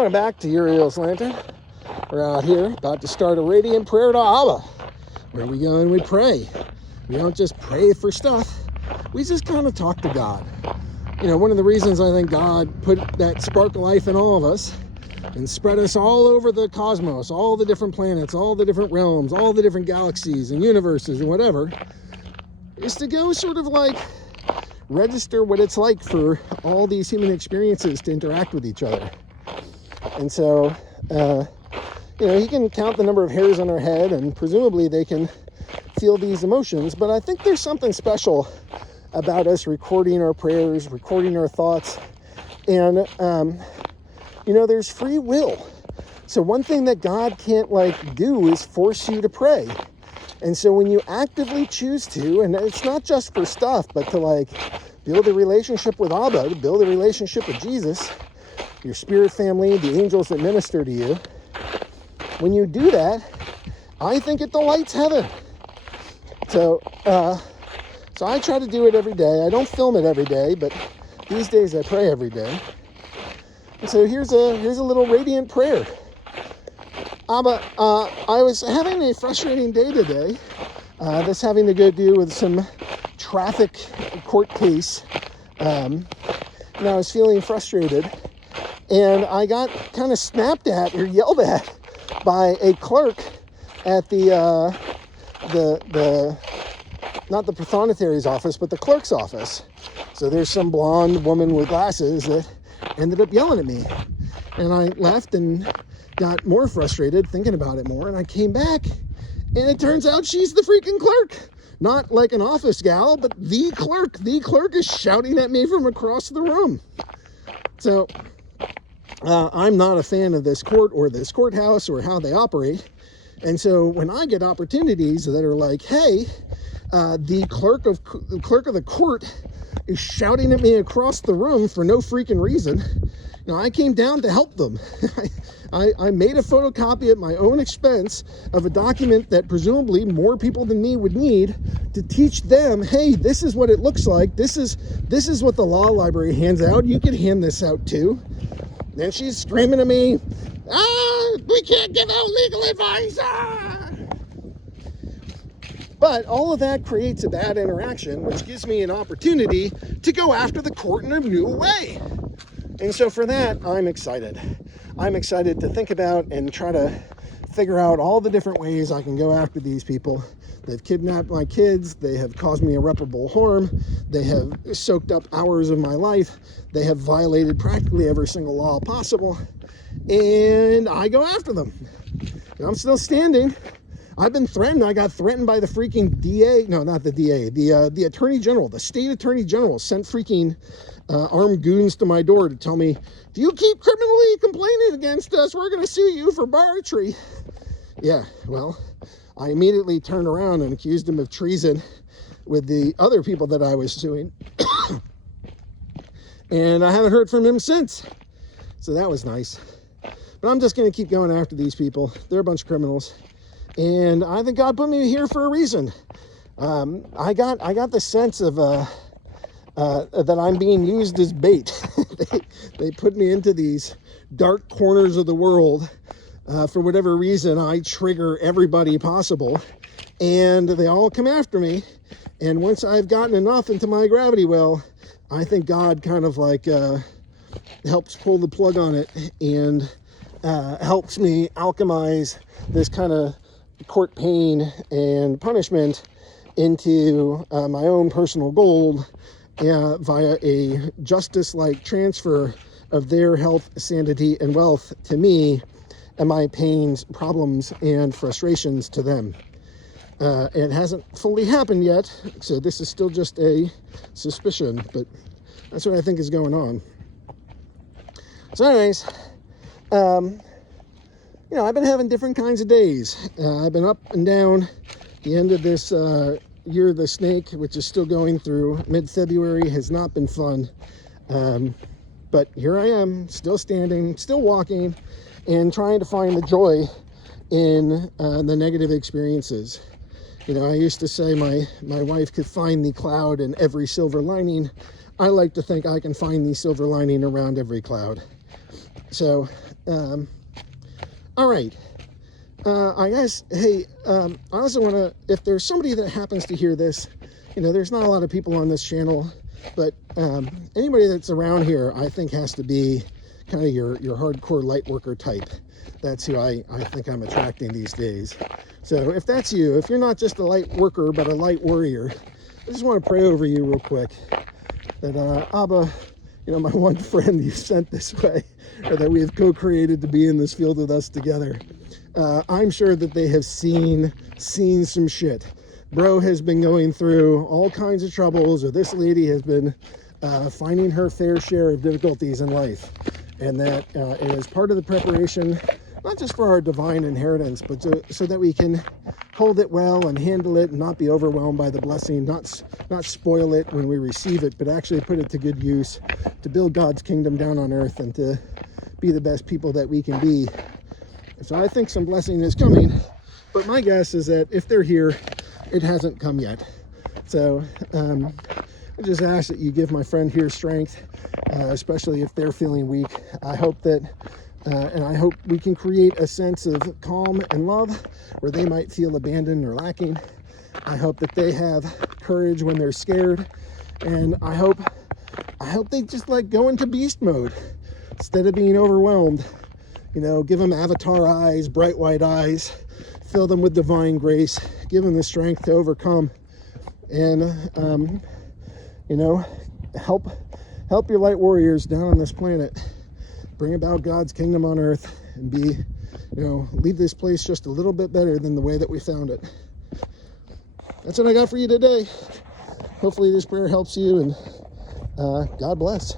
Welcome back to Uriel's Lantern. We're out here about to start a radiant prayer to Abba, where we go and we pray. We don't just pray for stuff. We just kind of talk to God. You know, one of the reasons I think God put that spark of life in all of us and spread us all over the cosmos, all the different planets, all the different realms, all the different galaxies and universes and whatever, is to go sort of like register what it's like for all these human experiences to interact with each other. And so, you know, he can count the number of hairs on our head, and presumably they can feel these emotions. But I think there's something special about us recording our prayers, recording our thoughts. And, you know, there's free will. So one thing that God can't, do is force you to pray. And so when you actively choose to, and it's not just for stuff, but to, build a relationship with Abba, to build a relationship with Jesus, your spirit family, the angels that minister to you, when you do that, I think it delights heaven. So I try to do it every day. I don't film it every day, but these days I pray every day. And so here's a little radiant prayer. Abba, I was having a frustrating day today. This having to do with some traffic court case. And I was feeling frustrated. And I got kind of snapped at or yelled at by a clerk at the not the prothonotary's office, but the clerk's office. So there's some blonde woman with glasses that ended up yelling at me. And I left and got more frustrated thinking about it more. And I came back and it turns out she's the freaking clerk. Not like an office gal, but the clerk. The clerk is shouting at me from across the room. So I'm not a fan of this court or this courthouse or how they operate. And so when I get opportunities that are like, hey, the clerk of the court is shouting at me across the room for no freaking reason, you know, I came down to help them. I made a photocopy at my own expense of a document that presumably more people than me would need to teach them, hey, this is what it looks like. This is what the law library hands out. You can hand this out too. And she's screaming at me, we can't give out legal advice. But all of that creates a bad interaction, which gives me an opportunity to go after the court in a new way. And so for that, I'm excited. I'm excited to think about and try to figure out all the different ways I can go after these people. They've kidnapped my kids. They have caused me irreparable harm. They have soaked up hours of my life. They have violated practically every single law possible. And I go after them. And I'm still standing. I've been threatened. I got threatened by the freaking DA. No, not the DA. The Attorney General. The state Attorney General sent freaking armed goons to my door to tell me, if you keep criminally complaining against us, we're going to sue you for barbatry. Yeah, well, I immediately turned around and accused him of treason with the other people that I was suing. And I haven't heard from him since. So that was nice. But I'm just going to keep going after these people. They're a bunch of criminals. And I think God put me here for a reason. I got the sense of that I'm being used as bait. They put me into these dark corners of the world. For whatever reason, I trigger everybody possible, and they all come after me. And once I've gotten enough into my gravity well, I think God kind of helps pull the plug on it and helps me alchemize this kind of court pain and punishment into my own personal gold via a justice-like transfer of their health, sanity, and wealth to me, and my pains, problems, and frustrations to them. It hasn't fully happened yet, so this is still just a suspicion, but that's what I think is going on. So anyways, you know, I've been having different kinds of days. I've been up and down. The end of this year of the snake, which is still going through mid-February, has not been fun. But here I am, still standing, still walking, and trying to find the joy in the negative experiences. You know, I used to say my wife could find the cloud in every silver lining. I like to think I can find the silver lining around every cloud. So All right. I guess, hey, I also want to, if there's somebody that happens to hear this, you know, there's not a lot of people on this channel, but anybody that's around here, I think has to be kind of your hardcore light worker type. That's who I think I'm attracting these days. So if that's you, if you're not just a light worker, but a light warrior, I just want to pray over you real quick. That Abba, you know, my one friend you sent this way, or that we have co-created to be in this field with us together. I'm sure that they have seen some shit. Bro has been going through all kinds of troubles, or this lady has been finding her fair share of difficulties in life. And that it is part of the preparation, not just for our divine inheritance, but so that we can hold it well and handle it and not be overwhelmed by the blessing, not spoil it when we receive it, but actually put it to good use to build God's kingdom down on earth and to be the best people that we can be. So I think some blessing is coming, but my guess is that if they're here, it hasn't come yet. So I just ask that you give my friend here strength, especially if they're feeling weak. I hope that, and I hope we can create a sense of calm and love where they might feel abandoned or lacking. I hope that they have courage when they're scared, and I hope they just like go into beast mode instead of being overwhelmed. You know, give them avatar eyes, bright white eyes, fill them with divine grace, give them the strength to overcome, and you know, help your light warriors down on this planet, bring about God's kingdom on earth, and be, you know, leave this place just a little bit better than the way that we found it. That's what I got for you today. Hopefully this prayer helps you, and God bless.